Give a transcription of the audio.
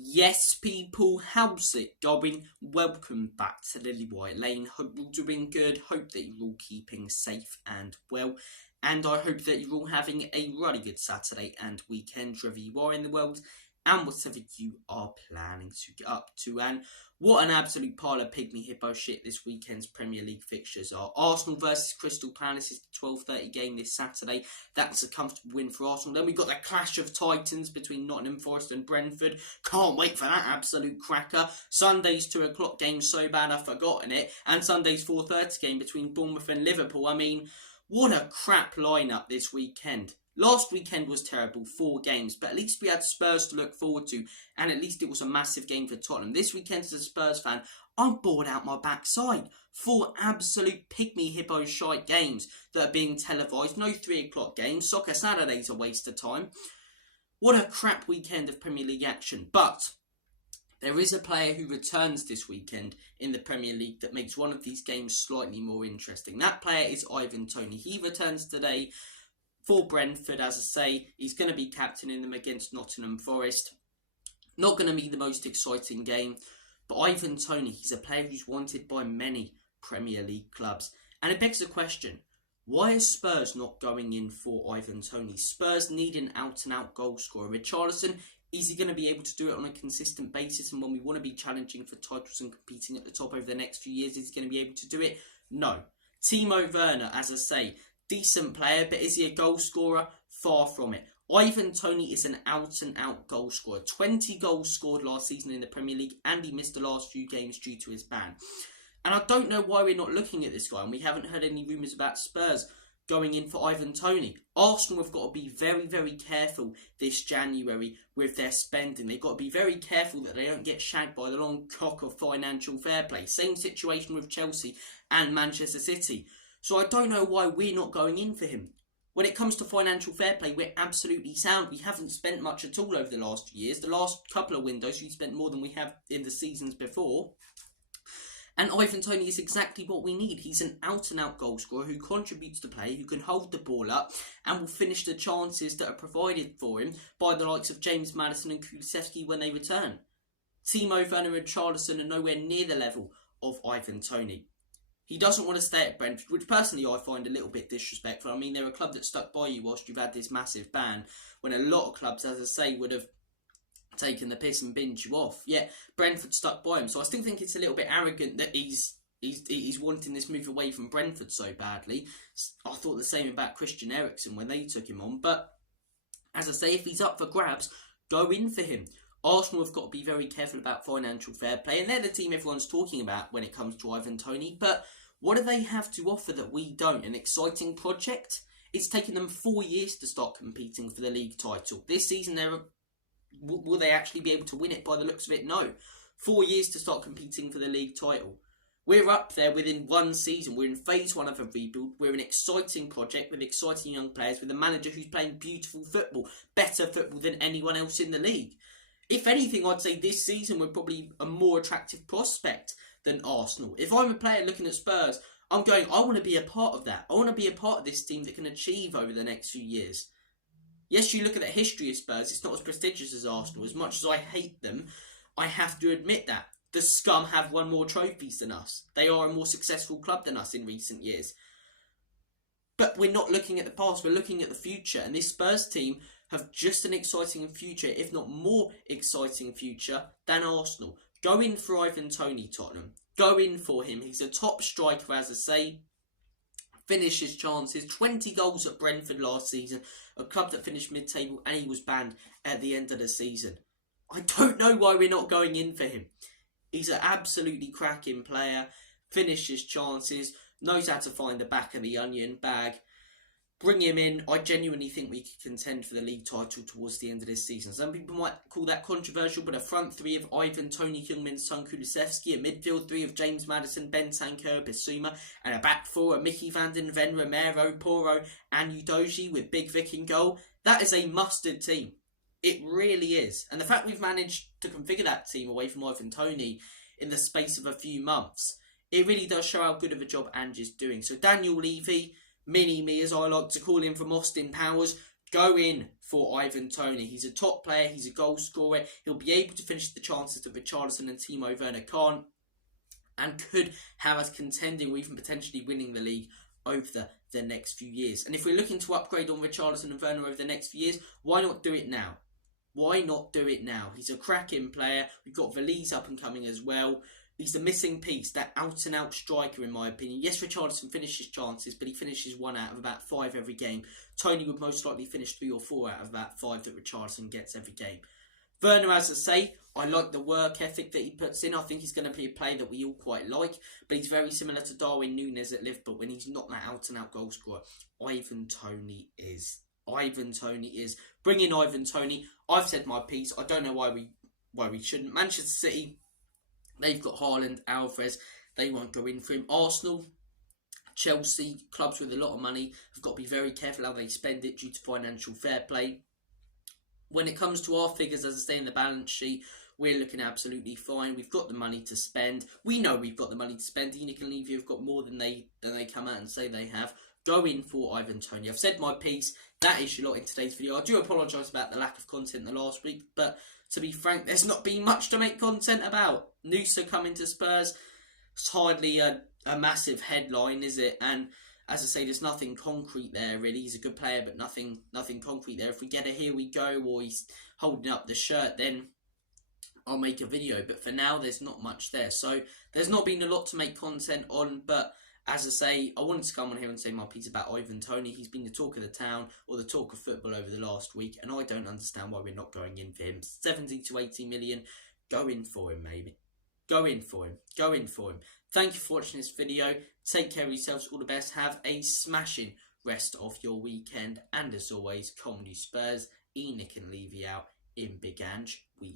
Yes, people, how's it going? Welcome back to Lily White Lane. Hope you're all doing good. Hope that you're all keeping safe and well. And I hope that you're all having a really good Saturday and weekend, wherever you are in the world, and whatever you are planning to get up to. And what an absolute pile of pygmy hippo shit this weekend's Premier League fixtures are. Arsenal versus Crystal Palace is the 12:30 game this Saturday. That's a comfortable win for Arsenal. Then we've got the clash of titans between Nottingham Forest and Brentford. Can't wait for that absolute cracker. Sunday's 2 o'clock game, so bad I've forgotten it. And Sunday's 4:30 game between Bournemouth and Liverpool. I mean, what a crap lineup this weekend. Last weekend was terrible, 4 games, but at least we had Spurs to look forward to, and at least it was a massive game for Tottenham. This weekend, as a Spurs fan, I'm bored out my backside. 4 absolute pygmy hippo shite games that are being televised. No 3 o'clock games. Soccer Saturday's a waste of time. What a crap weekend of Premier League action. But there is a player who returns this weekend in the Premier League that makes one of these games slightly more interesting. That player is Toney. He returns today for Brentford. As I say, he's going to be captaining them against Nottingham Forest. Not going to be the most exciting game, but Toney, he's a player who's wanted by many Premier League clubs. And it begs the question, why is Spurs not going in for Toney? Spurs need an out-and-out goal scorer. Richarlison, is he going to be able to do it on a consistent basis? And when we want to be challenging for titles and competing at the top over the next few years, is he going to be able to do it? No. Timo Werner, as I say, decent player, but is he a goal scorer? Far from it. Toney is an out-and-out goal scorer. 20 goals scored last season in the Premier League, and he missed the last few games due to his ban. And I don't know why we're not looking at this guy, and we haven't heard any rumours about Spurs going in for Toney. Arsenal have got to be very, very careful this January with their spending. They've got to be very careful that they don't get shagged by the long cock of financial fair play. Same situation with Chelsea and Manchester City. So I don't know why we're not going in for him. When it comes to financial fair play, we're absolutely sound. We haven't spent much at all over the last few years. The last couple of windows, we spent more than we have in the seasons before. And Toney is exactly what we need. He's an out-and-out goal scorer who contributes to play, who can hold the ball up, and will finish the chances that are provided for him by the likes of James Maddison and Kulusevski when they return. Timo Werner and Richarlison are nowhere near the level of Toney. He doesn't want to stay at Brentford, which personally I find a little bit disrespectful. I mean, they're a club that stuck by you whilst you've had this massive ban, when a lot of clubs, as I say, would have taken the piss and binned you off. Yet Brentford stuck by him. So I still think it's a little bit arrogant that he's wanting this move away from Brentford so badly. I thought the same about Christian Eriksen when they took him on. But as I say, if he's up for grabs, go in for him. Arsenal have got to be very careful about financial fair play, and they're the team everyone's talking about when it comes to Toney. But what do they have to offer that we don't? An exciting project? It's taken them 4 years to start competing for the league title. This season, will they actually be able to win it by the looks of it? No. 4 years to start competing for the league title. We're up there within 1 season. We're in phase 1 of a rebuild. We're an exciting project with exciting young players, with a manager who's playing beautiful football, better football than anyone else in the league. If anything, I'd say this season we're probably a more attractive prospect than Arsenal. If I'm a player looking at Spurs, I'm going, I want to be a part of that. I want to be a part of this team that can achieve over the next few years. Yes, you look at the history of Spurs, it's not as prestigious as Arsenal. As much as I hate them, I have to admit that. The scum have won more trophies than us. They are a more successful club than us in recent years. But we're not looking at the past, we're looking at the future. And this Spurs team have just an exciting future, if not more exciting future, than Arsenal. Go in for Toney, Tottenham. Go in for him. He's a top striker, as I say. Finish his chances. 20 goals at Brentford last season. A club that finished mid-table, and he was banned at the end of the season. I don't know why we're not going in for him. He's an absolutely cracking player. Finishes chances. Knows how to find the back of the onion bag. Bring him in. I genuinely think we could contend for the league title towards the end of this season. Some people might call that controversial, but a front 3 of Toney, Heung-min Son, Kulusevski, a midfield 3 of James Maddison, Bentancur, Bissouma, and a back 4 of Mickey van den Ven, Romero, Porro, and Udogie with Big Vic in goal. That is a mustard team. It really is. And the fact we've managed to configure that team away from Toney in the space of a few months, it really does show how good of a job Ange is doing. So Daniel Levy, Mini-Me as I like to call him from Austin Powers, go in for Ivan Toney. He's a top player, he's a goal scorer, he'll be able to finish the chances that Richarlison and Timo Werner can't, and could have us contending or even potentially winning the league over the next few years. And if we're looking to upgrade on Richarlison and Werner over the next few years, why not do it now? Why not do it now? He's a cracking player. We've got Valise up and coming as well. He's the missing piece, that out-and-out striker in my opinion. Yes, Richarlison finishes chances, but he finishes 1 out of about 5 every game. Toney would most likely finish 3 or 4 out of about 5 that Richarlison gets every game. Werner, as I say, I like the work ethic that he puts in. I think he's going to be a player that we all quite like, but he's very similar to Darwin Núñez at Liverpool when he's not that out-and-out goal scorer. Ivan Toney is. Bring in Ivan Toney. I've said my piece. I don't know why we shouldn't. Manchester City, they've got Haaland, Alvarez. They won't go in for him. Arsenal, Chelsea, clubs with a lot of money have got to be very careful how they spend it due to financial fair play. When it comes to our figures, as I say in the balance sheet, we're looking absolutely fine. We've got the money to spend. We know we've got the money to spend. Enoch and Levy have got more than they come out and say they have. Go in for Ivan Toney. I've said my piece. That is your lot in today's video. I do apologise about the lack of content the last week, but to be frank, there's not been much to make content about. Nusa coming to Spurs, it's hardly a massive headline, is it? And as I say, there's nothing concrete there really. He's a good player, but nothing concrete there. If we get a here we go, or he's holding up the shirt, then I'll make a video. But for now, there's not much there. So there's not been a lot to make content on, but as I say, I wanted to come on here and say my piece about Ivan Toney. He's been the talk of the town, or the talk of football over the last week, and I don't understand why we're not going in for him. 70 to 80 million, go in for him, maybe. Go in for him. Thank you for watching this video. Take care of yourselves. All the best. Have a smashing rest of your weekend. And as always, Comedy Spurs, Enoch and Levy out in Big Ange. We